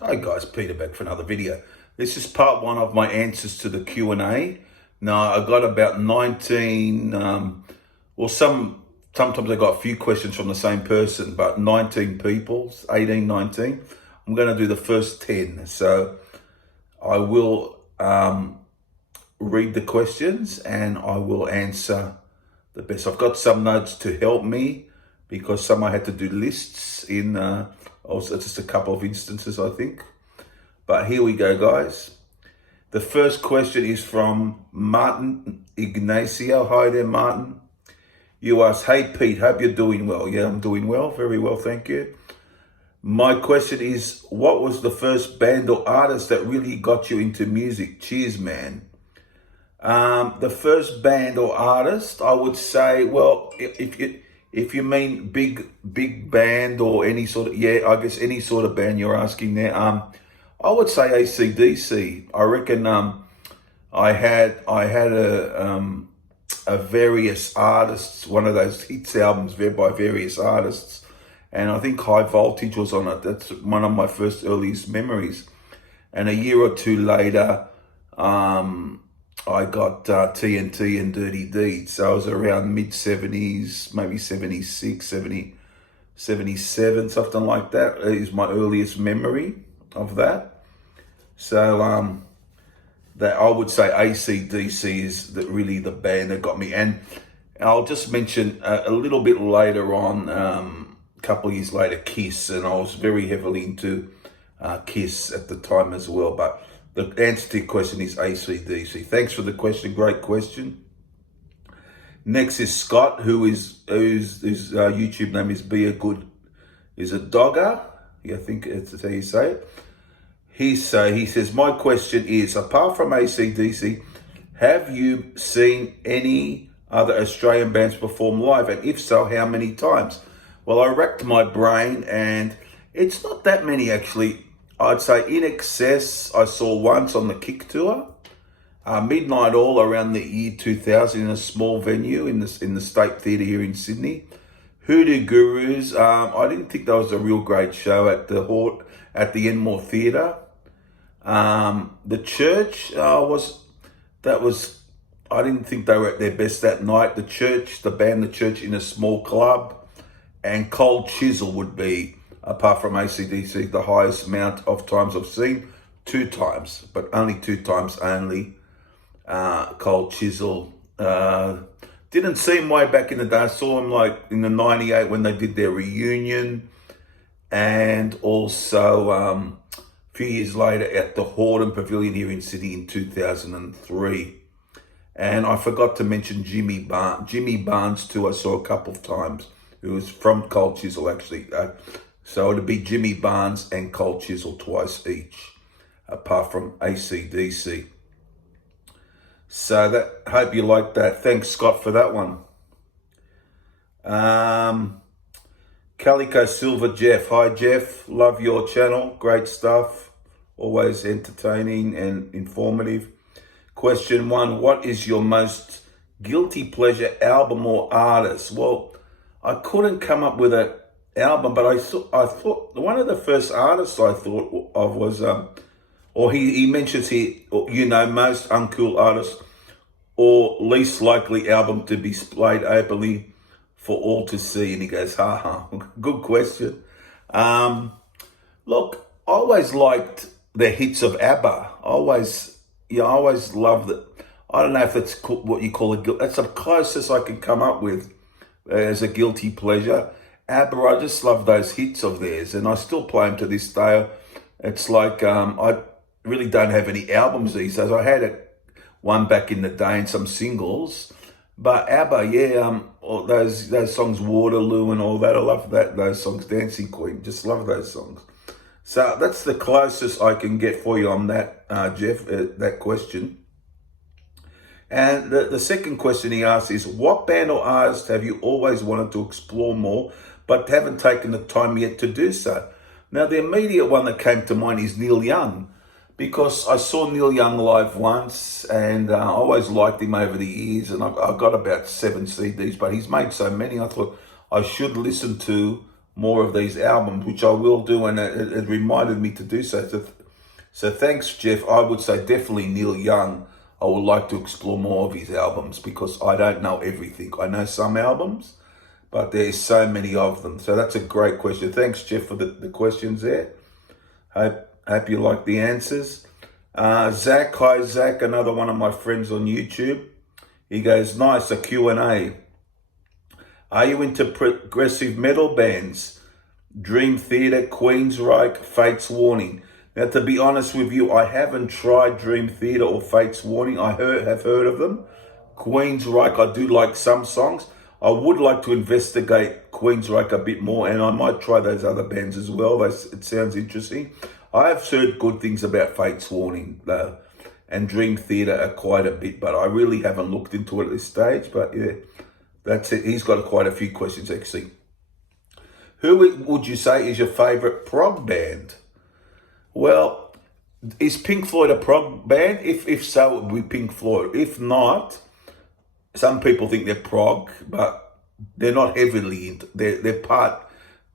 Hi guys, Peter back for another video. This is part one of my answers to the Q&A. Now I got about 19, sometimes I got a few questions from the same person, but 19 people, 18, 19. I'm going to do the first 10. So I will read the questions and I will answer the best. I've got some notes to help me because some I had to do lists in, also just a couple of instances, I think. But here we go, guys. The first question is from Martin Ignacio. Hi there, Martin. You ask, hey, Pete, hope you're doing well. Yeah, I'm doing well. Very well, thank you. My question is, what was the first band or artist that really got you into music? Cheers, man. The first band or artist, I would say, well, if you mean big band or any sort of, yeah, I guess any sort of band you're asking there. I would say AC/DC. I reckon I had a various artists, one of those hits albums by various artists, and I think High Voltage was on it. That's one of my first earliest memories. And a year or two later, I got TNT and Dirty Deeds. So I was around mid-70s, maybe 76, 70, 77, something like that is my earliest memory of that. So that I would say AC/DC is really the band that got me. And I'll just mention a little bit later on, a couple of years later, Kiss. And I was very heavily into Kiss at the time as well. But the answer to your question is AC/DC. Thanks for the question. Great question. Next is Scott, whose YouTube name is Be a Good, is it Dogger? Yeah, I think that's how you say it. He says, my question is, apart from AC/DC, have you seen any other Australian bands perform live? And if so, how many times? Well, I racked my brain and it's not that many actually. I'd say In Excess, I saw once on the Kick Tour. Midnight Oil around the year 2000 in a small venue in the State Theatre here in Sydney. Hoodoo Gurus, I didn't think that was a real great show at the Enmore Theatre. The Church I didn't think they were at their best that night. The band The Church in a small club. And Cold Chisel would be, apart from AC/DC, the highest amount of times I've seen. 2 times, but only 2 times only. Cold Chisel. Didn't see him way back in the day. I saw him like in the 98 when they did their reunion. And also a few years later at the Hordern Pavilion here in Sydney in 2003. And I forgot to mention Jimmy Barnes too, I saw a couple of times. Who was from Cold Chisel actually. So it'd be Jimmy Barnes and Cold Chisel twice each, apart from AC/DC. So hope you like that. Thanks, Scott, for that one. Calico Silver Jeff. Hi, Jeff. Love your channel. Great stuff. Always entertaining and informative. Question 1. What is your most guilty pleasure album or artist? Well, I couldn't come up with an album, but I thought one of the first artists I thought of was, or he mentions here, most uncool artist or least likely album to be displayed openly for all to see. And he goes, good question. Look, I always liked the hits of ABBA. I always loved it. I don't know if that's what you call a guilt. That's the closest I can come up with as a guilty pleasure. ABBA, I just love those hits of theirs, and I still play them to this day. It's like I really don't have any albums these days. I had one back in the day and some singles, but ABBA, yeah, those songs, Waterloo and all that. I love those songs. Dancing Queen, just love those songs. So that's the closest I can get for you on that, Jeff. That question. And the second question he asks is, what band or artist have you always wanted to explore more, but haven't taken the time yet to do so? Now, the immediate one that came to mind is Neil Young, because I saw Neil Young live once, and I always liked him over the years, and I got about 7 CDs, but he's made so many, I thought I should listen to more of these albums, which I will do, and it reminded me to do so. So thanks, Jeff. I would say definitely Neil Young. I would like to explore more of his albums because I don't know everything. I know some albums, but there's so many of them. So that's a great question. Thanks, Jeff, for the questions there. Hope you like the answers. Zach, hi Zach, another one of my friends on YouTube. He goes, nice, a Q&A. Are you into progressive metal bands? Dream Theater, Queensryche, Fate's Warning. Now, to be honest with you, I haven't tried Dream Theater or Fate's Warning. I have heard of them. Queensryche, I do like some songs. I would like to investigate Queensryche a bit more, and I might try those other bands as well. It sounds interesting. I have heard good things about Fate's Warning and Dream Theater quite a bit, but I really haven't looked into it at this stage. But yeah, that's it. He's got quite a few questions, actually. Who would you say is your favourite prog band? Well, is Pink Floyd a prog band? If so, it would be Pink Floyd. If not, some people think they're prog, but they're not heavily into. They're part,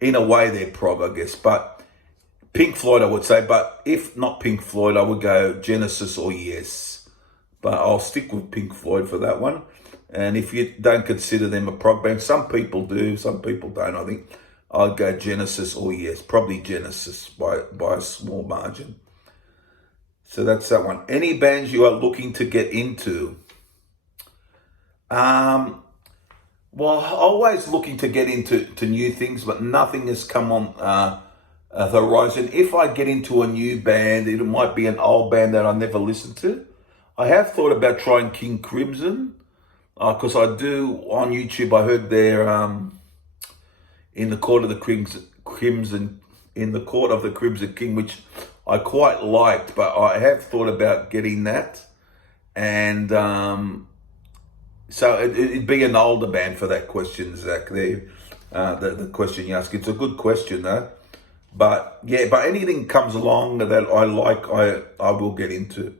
in a way, they're prog, I guess. But Pink Floyd, I would say. But if not Pink Floyd, I would go Genesis or Yes. But I'll stick with Pink Floyd for that one. And if you don't consider them a prog band, some people do, some people don't. I think I'd go Genesis or Yes. Probably Genesis by a small margin. So that's that one. Any bands you are looking to get into? Well, always looking to get into new things, but nothing has come on the horizon. If I get into a new band, it might be an old band that I never listened to. I have thought about trying King Crimson, because I do on YouTube. I heard they're in the Court of the Crimson, in the Court of the Crimson King, which I quite liked, but I have thought about getting that, and so it'd be an older band for that question, Zach. There, the question you ask. It's a good question though, but yeah, but anything comes along that I like, I will get into.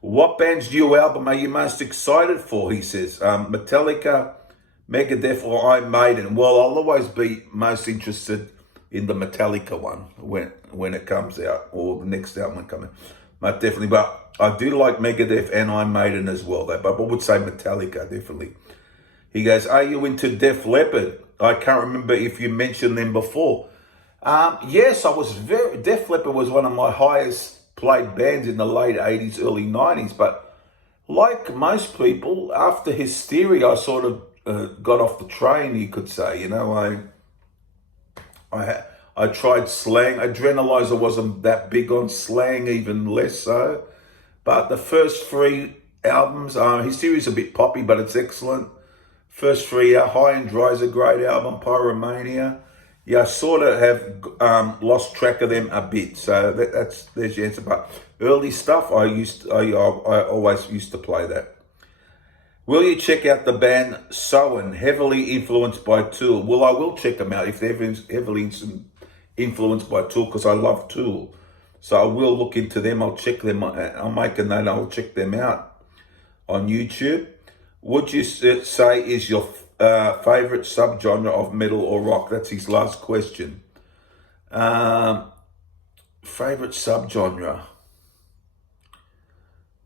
What band's new album are you most excited for? He says, Metallica, Megadeth, or Iron Maiden. Well, I'll always be most interested in the Metallica one when it comes out, or the next album coming. Most definitely, but I do like Megadeth and Iron Maiden as well, though. But I would say Metallica, definitely. He goes, are you into Def Leppard? I can't remember if you mentioned them before. Yes, I was Def Leppard was one of my highest played bands in the late 80s, early 90s. But like most people, after Hysteria, I sort of got off the train, you could say. You know, I tried Slang. Adrenalizer wasn't that big on Slang, even less so. But the first three albums, Hysteria's a bit poppy, but it's excellent. First three, High and Dry is a great album. Pyromania. Yeah, I sort of have lost track of them a bit. So there's your answer. But early stuff, I always used to play that. Will you check out the band Soen, heavily influenced by Tool? Well, I will check them out if they're heavily influenced by Tool, because I love Tool. So I will look into them. I'll check them. I'll make a note. I'll check them out on YouTube. Would you say is your favorite subgenre of metal or rock? That's his last question. Favorite subgenre?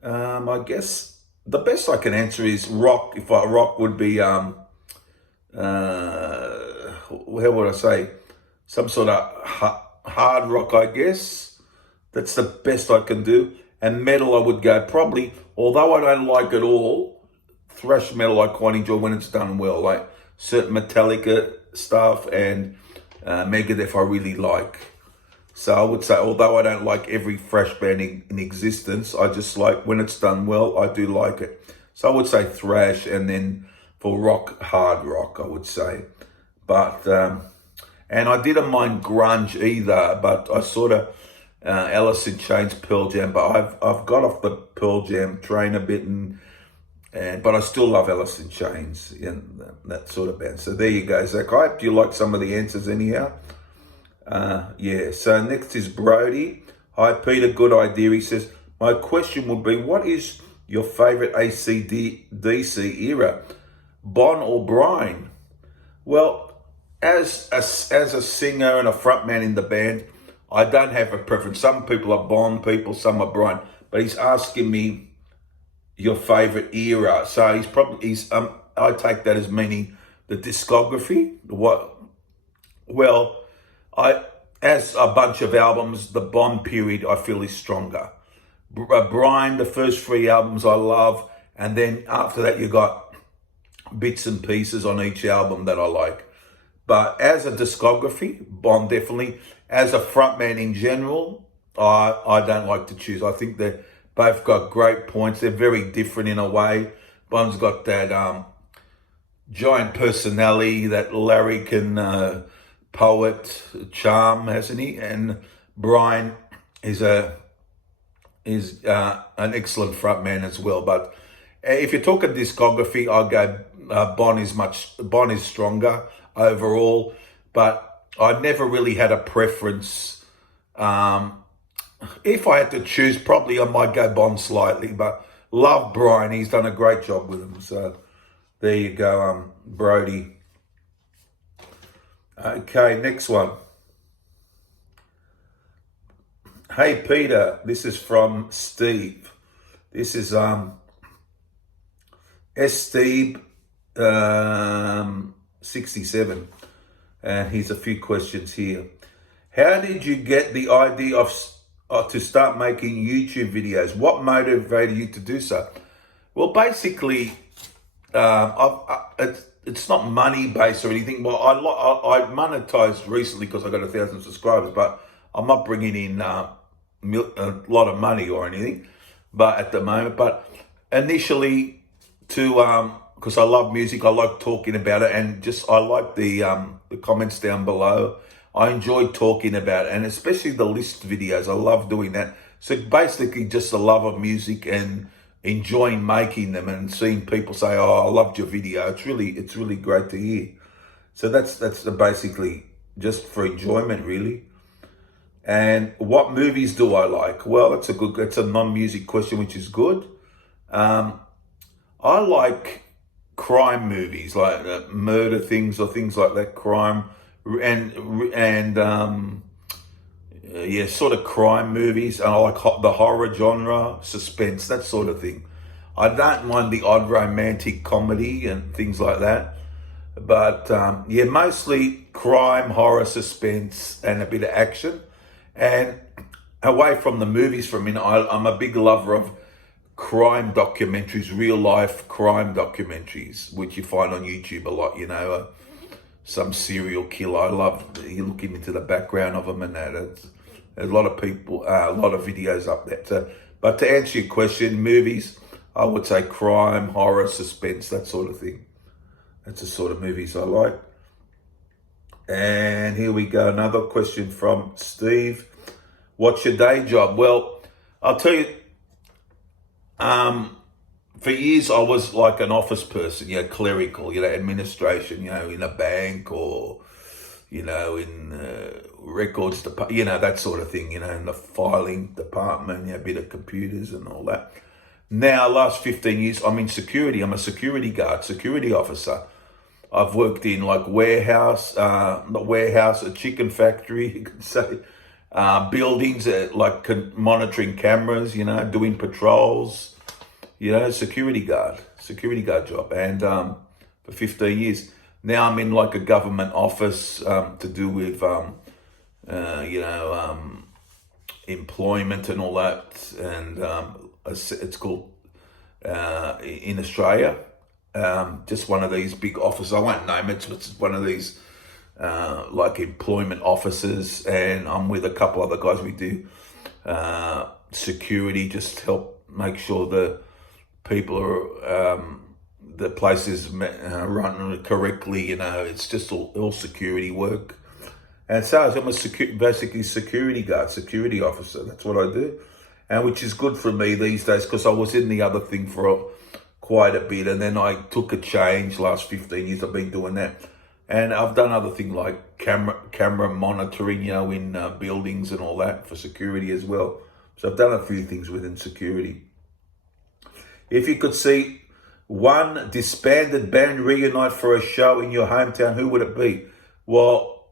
I guess the best I can answer is rock. If I rock would be how would I say? Some sort of hard rock, I guess. That's the best I can do. And metal, I would go probably, although I don't like it all, thrash metal I quite enjoy when it's done well. Like certain Metallica stuff and Megadeth I really like. So I would say, although I don't like every thrash band in existence, I just like when it's done well, I do like it. So I would say thrash, and then for rock, hard rock, I would say. But, and I didn't mind grunge either, but I sort of, Alice in Chains, Pearl Jam, but I've got off the Pearl Jam train a bit, but I still love Alice in Chains and that sort of band. So there you go, Zach. I hope you like some of the answers anyhow. Yeah, so next is Brody. Hi, Peter, good idea. He says, my question would be, what is your favourite AC/DC era? Bonn or Brine? Well, as a singer and a frontman in the band, I don't have a preference. Some people are Bonn people, some are Brian. But he's asking me your favorite era. So he's I take that as meaning the discography. What? Well, I as a bunch of albums, the Bonn period I feel is stronger. Brian, the first three albums I love, and then after that you got bits and pieces on each album that I like. But as a discography, Bonn definitely. As a frontman in general, I don't like to choose. I think they both got great points. They're very different in a way. Bonn's got that giant personality, that lyric and poet charm, hasn't he? And Brian is an excellent frontman as well. But if you're talking discography, I'll go Bonn is stronger overall, but I never really had a preference. If I had to choose, probably I might go Bonn slightly, but love Brian. He's done a great job with him. So there you go, Brody. Okay, next one. Hey Peter, this is from Steve. This is Steve 67, and here's a few questions here. How did you get the idea of to start making YouTube videos? What motivated you to do so? Well, basically, it's not money based or anything. Well, I monetized recently because I got 1,000 subscribers, but I'm not bringing in a lot of money or anything. But at the moment, but initially because I love music, I like talking about it, and I like the comments down below. I enjoy talking about it, and especially the list videos. I love doing that. So basically, just the love of music and enjoying making them, and seeing people say, "Oh, I loved your video." It's really great to hear. So that's basically just for enjoyment, really. And what movies do I like? Well, that's a non-music question, which is good. I like crime movies, like murder things or things like that, crime and sort of crime movies. And I like the horror genre, suspense, that sort of thing. I don't mind the odd romantic comedy and things like that. But mostly crime, horror, suspense, and a bit of action. And away from the movies for a minute, I'm a big lover of crime documentaries, real life crime documentaries, which you find on YouTube a lot, some serial killer. I love you looking into the background of them and that. There's a lot of people, a lot of videos up there. So, but to answer your question, movies, I would say crime, horror, suspense, that sort of thing. That's the sort of movies I like. And here we go, another question from Steve. What's your day job? Well, I'll tell you, for years I was like an office person, clerical, administration, in a bank or, in records department, that sort of thing, in the filing department, a bit of computers and all that. Now, last 15 years, I'm in security. I'm a security guard, security officer. I've worked in like warehouse, not warehouse, a chicken factory, you could say, buildings, monitoring cameras, doing patrols, security guard job. And for 15 years. Now I'm in like a government office to do with, employment and all that. And it's called, in Australia, just one of these big offices. I won't name it, so it's one of these like employment offices, and I'm with a couple other guys. We do security, just help make sure the people are the place is run correctly. It's just all security work. And so I'm basically security guard, security officer. That's what I do, and which is good for me these days because I was in the other thing for quite a bit, and then I took a change. Last 15 years I've been doing that, and I've done other things like camera monitoring, in buildings and all that for security as well. So I've done a few things within security. If you could see one disbanded band reunite for a show in your hometown, who would it be? Well,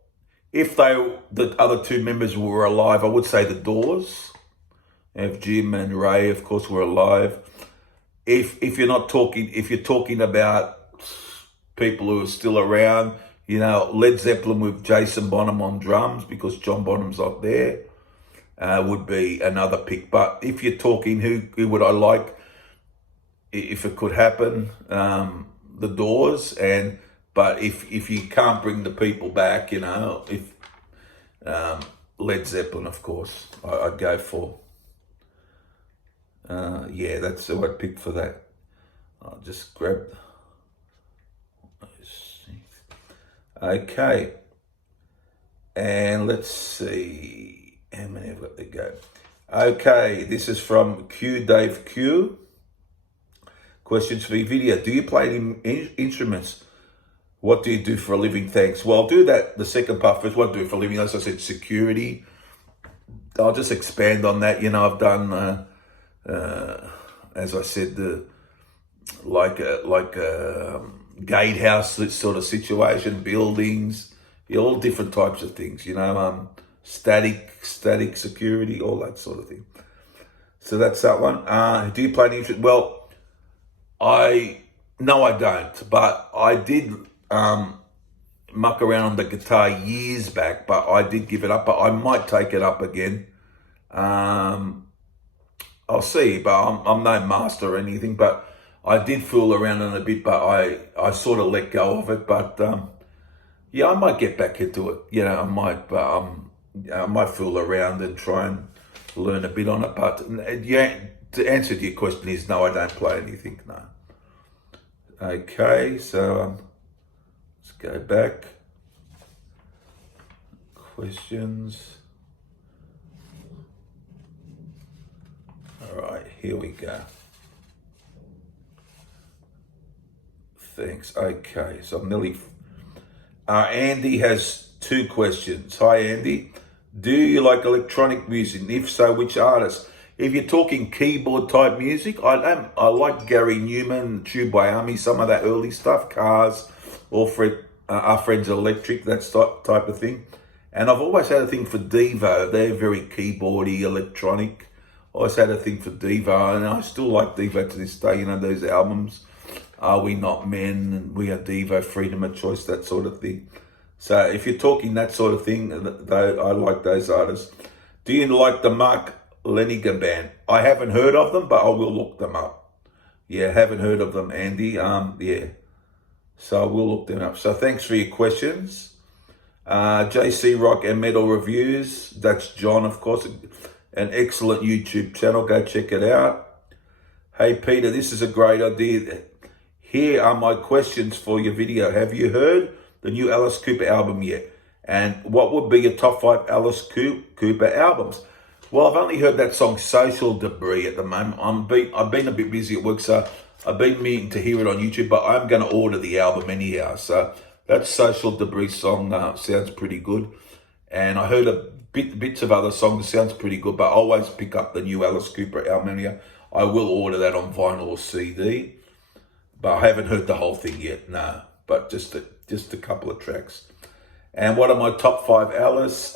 if the other two members were alive, I would say the Doors. If Jim and Ray, of course, were alive. If you're talking about people who are still around, Led Zeppelin with Jason Bonham on drums, because John Bonham's not there, would be another pick. But if you're talking who would I like if it could happen, the Doors. But if you can't bring the people back, if Led Zeppelin, of course, I'd go for. That's who I'd pick for that. I'll just grab. Okay. And let's see how many I've got to go. Okay, this is from Q Dave Q. Questions for your video. Do you play any instruments? What do you do for a living? Thanks. Well, I'll do that, the second part first. What do I do for a living? As I said, security. I'll just expand on that. I've done, as I said, like a gatehouse sort of situation, buildings, all different types of things. Static security, all that sort of thing. So that's that one. Do you play any instrument? Well, no, I don't, but I did muck around on the guitar years back, but I did give it up, but I might take it up again. I'll see, but I'm no master or anything, but I did fool around on a bit, but I sort of let go of it. But I might get back into it. I might, but I might fool around and try and learn a bit on it. But to answer to your question is no, I don't play anything. No. Okay, so let's go back. Questions. All right, here we go. Thanks. Okay, so I'm nearly. Andy has 2 questions. Hi, Andy. Do you like electronic music? And if so, which artists? If you're talking keyboard type music, I like Gary Newman, Tsubayami, some of that early stuff, Cars, Our Friends Electric, that type of thing. And I've always had a thing for Devo. They're very keyboardy, electronic. Always had a thing for Devo, and I still like Devo to this day. Those albums, Are We Not Men, and We Are Devo, Freedom of Choice, that sort of thing. So if you're talking that sort of thing, I like those artists. Do you like the Mark Lenigan Band? I haven't heard of them, but I will look them up. Yeah, haven't heard of them, Andy. So I will look them up. So thanks for your questions. JC Rock and Metal Reviews. That's John, of course. An excellent YouTube channel. Go check it out. Hey, Peter, this is a great idea. Here are my questions for your video. Have you heard the new Alice Cooper album yet? And what would be your top 5 Alice Cooper albums? Well, I've only heard that song Social Debris at the moment. I've been a bit busy at work, so I've been meaning to hear it on YouTube, but I'm going to order the album anyhow. So that Social Debris song sounds pretty good. And I heard bits of other songs, sounds pretty good, but I always pick up the new Alice Cooper album anyhow. I will order that on vinyl or CD, but I haven't heard the whole thing yet, no. But just a couple of tracks. And what are my top 5 Alice?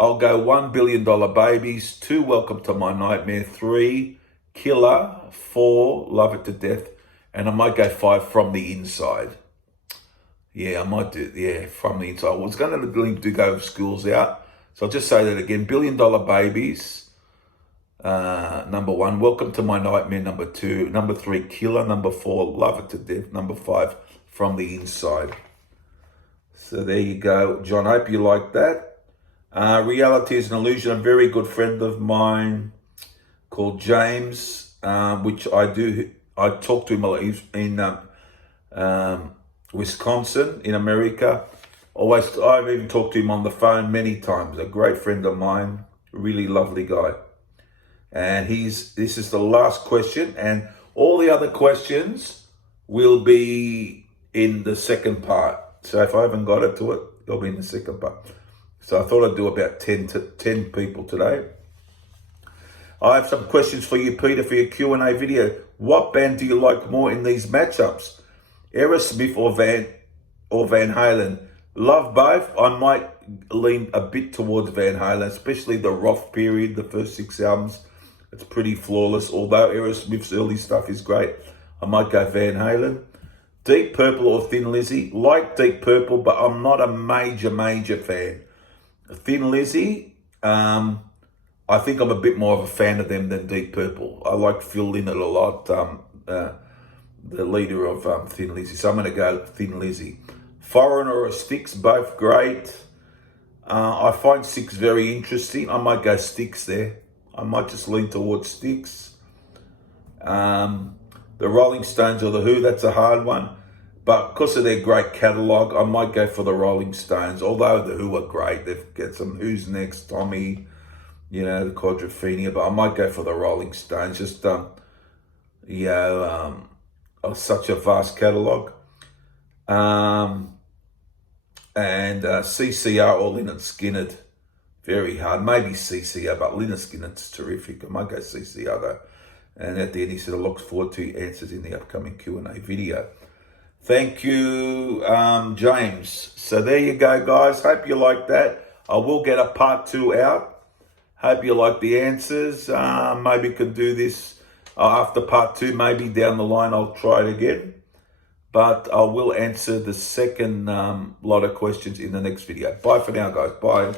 I'll go 1 Billion Dollar Babies, 2 Welcome to My Nightmare, 3 Killer, 4 Love It to Death, and I might go 5 From the Inside. Yeah, I might do, From the Inside. I was going to go with Schools Out, so I'll just say that again. Billion Dollar Babies, number 1, Welcome to My Nightmare, number 2, number 3, Killer, number 4, Love It to Death, number 5, From the Inside. So there you go, John. I hope you like that. Reality is an Illusion. A very good friend of mine called James, which I talk to him a lot. He's in Wisconsin, in America. I've even talked to him on the phone many times. A great friend of mine, really lovely guy. And this is the last question, and all the other questions will be in the second part. So if I haven't got it to it, it'll be in the second part. So I thought I'd do about 10 people today. I have some questions for you, Peter, for your Q&A video. What band do you like more in these matchups? Aerosmith or or Van Halen? Love both. I might lean a bit towards Van Halen, especially the Roth period, the first 6 albums. It's pretty flawless. Although Aerosmith's early stuff is great, I might go Van Halen. Deep Purple or Thin Lizzy? Like Deep Purple, but I'm not a major fan. Thin Lizzy, I think I'm a bit more of a fan of them than Deep Purple. I like Phil Lynott a lot, the leader of Thin Lizzy. So I'm going to go Thin Lizzy. Foreigner or Styx, both great. I find Styx very interesting. I might go Styx there. I might just lean towards Styx. The Rolling Stones or The Who, that's a hard one. But because of their great catalogue, I might go for the Rolling Stones. Although The Who are great. They've got some Who's Next, Tommy, the Quadrophenia. But I might go for the Rolling Stones. Just, such a vast catalogue. And CCR or Lynyrd Skynyrd, very hard. Maybe CCR, but Lynyrd Skynyrd's terrific. I might go CCR though. And at the end, he said, I look forward to your answers in the upcoming Q&A video. Thank you, James. So there you go, guys. Hope you like that. I will get a part 2 out. Hope you like the answers. Maybe could do this after part 2. Maybe down the line, I'll try it again. But I will answer the second lot of questions in the next video. Bye for now, guys. Bye.